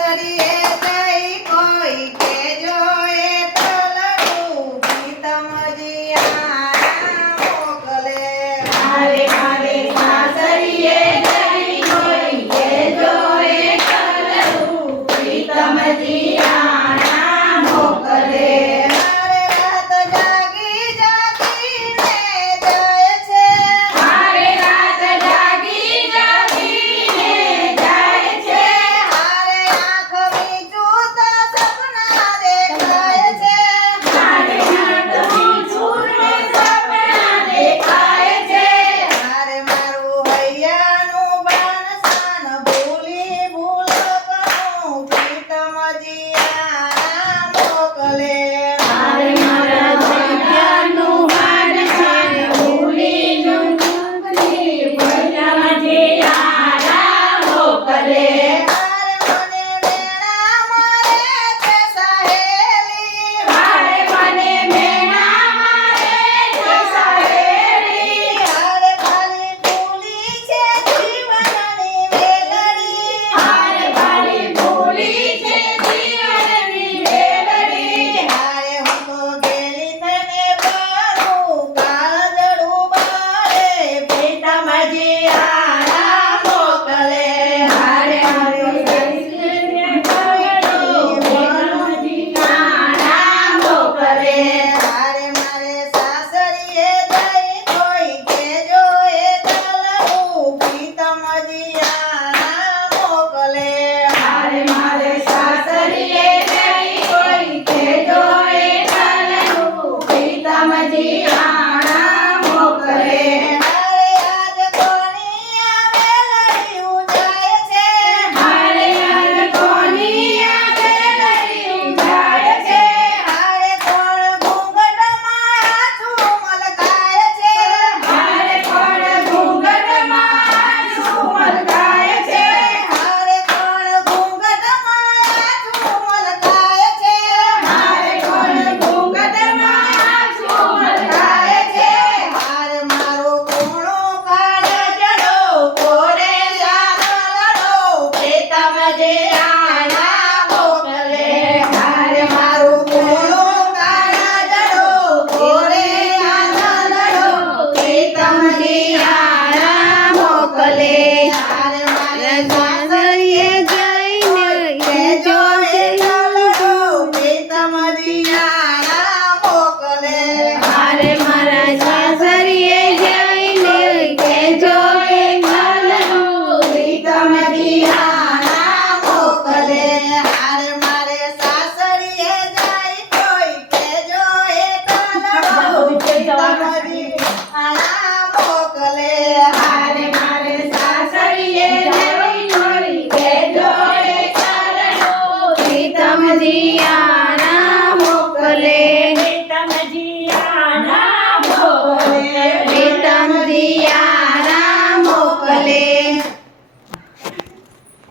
સાસરીએ જઈ કોઈ કેજો એ તલડું પ્રીતમજી આના મોકલે. મારે મારે સાસરીએ જઈ કોઈ કેજો એ તલડું પ્રીતમજી આના મોકલે. મારે રાત જાગી જાગીને જાય છે. મારે રાત જાગી જાગીને જાય છે. હારે આંખ મીચું તો સપના દેખાય છે. મારે આંખ મીચું ને સપના દેખાય છે. મારે મારું હૈયાનું બાનસાન ભૂલી ભૂલકનું પ્રીતમજી આના મોકલે. મારે મારા જગ્યાનું હાડ છે ભૂલીનું પ્રીતમજી આના મોકલે. મારે મને મેણા મારે છે સહેલી. મારે મને મેણા મારે છે સહેલી. હારે ખાલી ભૂલી છે જીવનની વેલડી. હારે ભારી ભૂલી છે જીવનની વેલડી. હારે હું તો ગેલી તને પારું કાળજડું બાળે પ્રીતમજી આના મોકલે. હારે હારે પ્રીતમજી આના મોકલે. હારે મારે સાસરીએ જઈ કોઈ કેજો એ તલડું પ્રીતમજી આના મોકલે. હારે મારે સાસરીએ જઈ કોઈ કેજો એ તલડું પ્રીતમજી આના મોકલે. હારે આજ કોની આવે લડિયું જાય છે. હારે આજ કોની આવે લડિયું જાય છે. હારે કોણ ઘૂંઘટમાં હાથું મલકાય છે. હારે કોણ ઘૂંઘટમાં ઝુમર ગાય છે. હારે કોણ ઘૂંઘટમાં હાથું મલકાય છે. હારે કોણ ઘૂંઘટમાં ઝુમર ગાય છે. હારે મારો કોણો કાળજડો કોરે લાલડો પ્રીતમજી આના મોકલે. હારે મારો કોણો કાળજડો કોરે લાલડો પ્રીતમજી આના મોકલે. હારે મારે સાસરીએ જઈને કેજો એ તલડો પ્રીતમજી આના મોકલે. હારે મારા સાસરીએ જઈને કેજો એ તલડું પ્રીતમજી આના મોકલે. હારે મારે સાસરીએ જઈ કોઈ કેજો એ તલડો પ્રીતમજી આના મોકલે. હારે મારે સાસરીએ જઈ કોઈ કેજો એ તલડું પ્રીતમજી આના